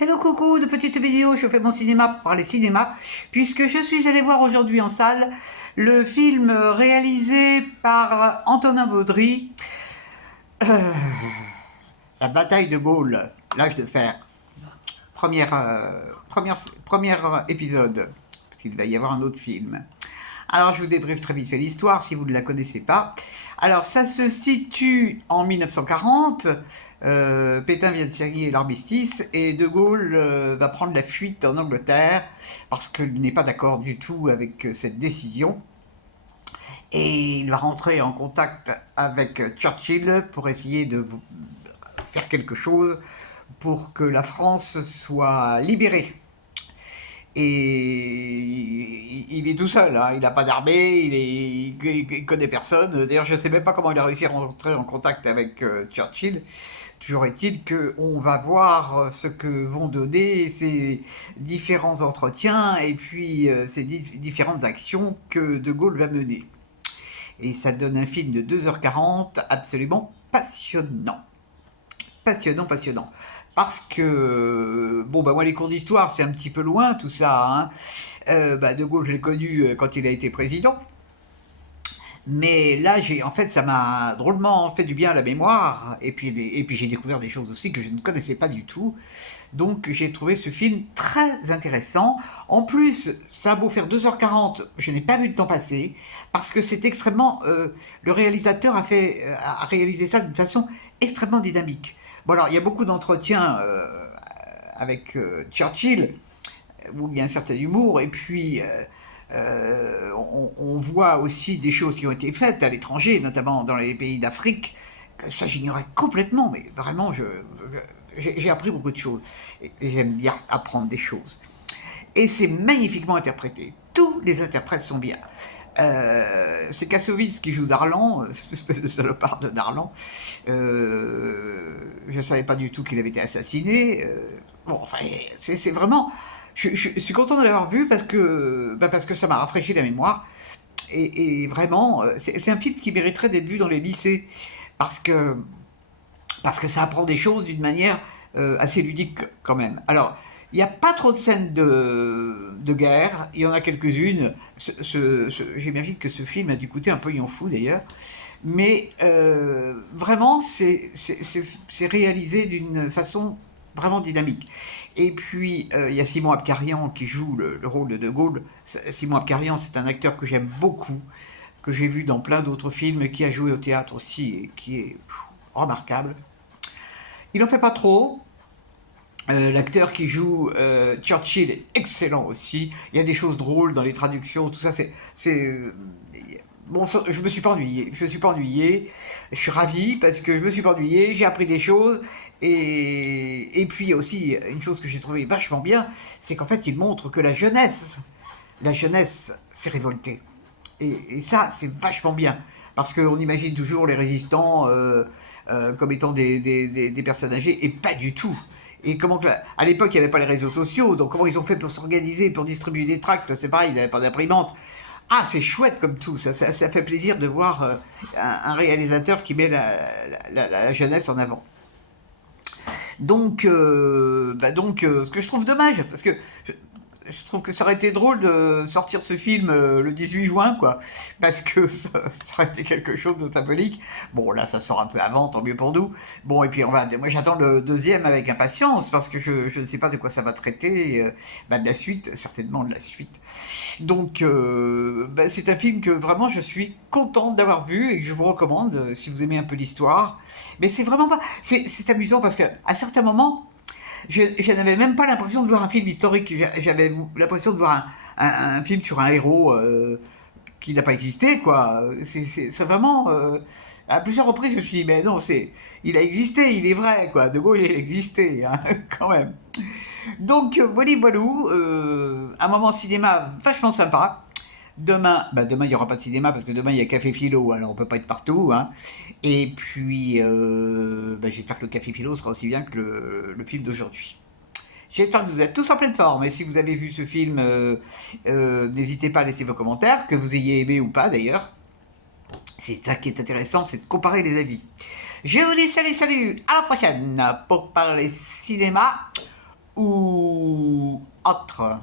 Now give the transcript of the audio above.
Hello coucou, de petites vidéos, je fais mon cinéma pour parler cinéma, puisque je suis allé voir aujourd'hui en salle le film réalisé par Antonin Baudry, La bataille de Gaulle, l'âge de fer. Premier épisode, parce qu'il va y avoir un autre film. Alors je vous débriefe très vite fait l'histoire si vous ne la connaissez pas. Alors ça se situe en 1940, Pétain vient de signer l'armistice et De Gaulle va prendre la fuite en Angleterre parce qu'il n'est pas d'accord du tout avec cette décision. Et il va rentrer en contact avec Churchill pour essayer de faire quelque chose pour que la France soit libérée. Et il est tout seul, hein. Il n'a pas d'armée, il connaît personne. D'ailleurs, je ne sais même pas comment il a réussi à rentrer en contact avec Churchill. Toujours est-il qu'on va voir ce que vont donner ces différents entretiens et puis ces différentes actions que De Gaulle va mener. Et ça donne un film de 2h40 absolument passionnant. Passionnant. Parce que, bon, bah moi, les cours d'histoire, c'est un petit peu loin, tout ça. Hein. De Gaulle, je l'ai connu quand il a été président. Mais là, en fait, ça m'a drôlement fait du bien à la mémoire. Et puis j'ai découvert des choses aussi que je ne connaissais pas du tout. Donc, j'ai trouvé ce film très intéressant. En plus, ça a beau faire 2h40, je n'ai pas vu le temps passer. Parce que c'est extrêmement... le réalisateur a réalisé ça d'une façon extrêmement dynamique. Bon, alors, il y a beaucoup d'entretiens avec Churchill, où il y a un certain humour, et puis on voit aussi des choses qui ont été faites à l'étranger, notamment dans les pays d'Afrique, que ça j'ignorais complètement, mais vraiment j'ai appris beaucoup de choses, et j'aime bien apprendre des choses. Et c'est magnifiquement interprété, tous les interprètes sont bien. C'est Kassovitz qui joue Darlan, cette espèce de salopard de Darlan. Je ne savais pas du tout qu'il avait été assassiné. Bon, enfin, c'est vraiment... Je suis content de l'avoir vu parce que ça m'a rafraîchi la mémoire. Et vraiment, c'est un film qui mériterait d'être vu dans les lycées. Parce que, parce que ça apprend des choses d'une manière assez ludique quand même. Alors, il n'y a pas trop de scènes de guerre, il y en a quelques-unes. J'imagine que ce film a dû coûter un pognon fou d'ailleurs. Mais vraiment, c'est réalisé d'une façon vraiment dynamique. Et puis, il y a Simon Abkarian qui joue le rôle de De Gaulle. Simon Abkarian, c'est un acteur que j'aime beaucoup, que j'ai vu dans plein d'autres films, qui a joué au théâtre aussi, et qui est remarquable. Il n'en fait pas trop. L'acteur qui joue Churchill est excellent aussi. Il y a des choses drôles dans les traductions, tout ça. Bon, je me suis pas ennuyé. Je me suis pas ennuyé. Je suis ravi parce que je me suis pas ennuyé. J'ai appris des choses. Et puis aussi, une chose que j'ai trouvé vachement bien, c'est qu'en fait, il montre que la jeunesse s'est révoltée. Et ça, c'est vachement bien. Parce qu'on imagine toujours les résistants comme étant des personnes âgées, et pas du tout. Et à l'époque, il n'y avait pas les réseaux sociaux, donc comment ils ont fait pour s'organiser, pour distribuer des tracts, c'est pareil, ils n'avaient pas d'imprimante. Ah, c'est chouette comme tout, ça fait plaisir de voir un réalisateur qui met la jeunesse en avant. Donc, ce que je trouve dommage, parce que je trouve que ça aurait été drôle de sortir ce film le 18 juin, quoi, parce que ça aurait été quelque chose de symbolique. Bon, là, ça sort un peu avant, tant mieux pour nous. Bon, et puis moi, j'attends le deuxième avec impatience, parce que je ne sais pas de quoi ça va traiter, de la suite, certainement de la suite. Donc, c'est un film que vraiment je suis content d'avoir vu et que je vous recommande si vous aimez un peu l'histoire. Mais c'est vraiment pas, c'est amusant parce que à certains moments, je n'avais même pas l'impression de voir un film historique. J'avais l'impression de voir un film sur un héros qui n'a pas existé, quoi. C'est vraiment... à plusieurs reprises, je me suis dit, mais non, il a existé, il est vrai, quoi. De Gaulle, il a existé, hein, quand même. Donc, voilà, un moment cinéma vachement sympa. Demain il n'y aura pas de cinéma parce que demain il y a Café Philo, alors on peut pas être partout. Hein. Et puis, j'espère que le Café Philo sera aussi bien que le film d'aujourd'hui. J'espère que vous êtes tous en pleine forme. Et si vous avez vu ce film, n'hésitez pas à laisser vos commentaires, que vous ayez aimé ou pas d'ailleurs. C'est ça qui est intéressant, c'est de comparer les avis. Je vous dis salut, à la prochaine pour parler cinéma. ou autre.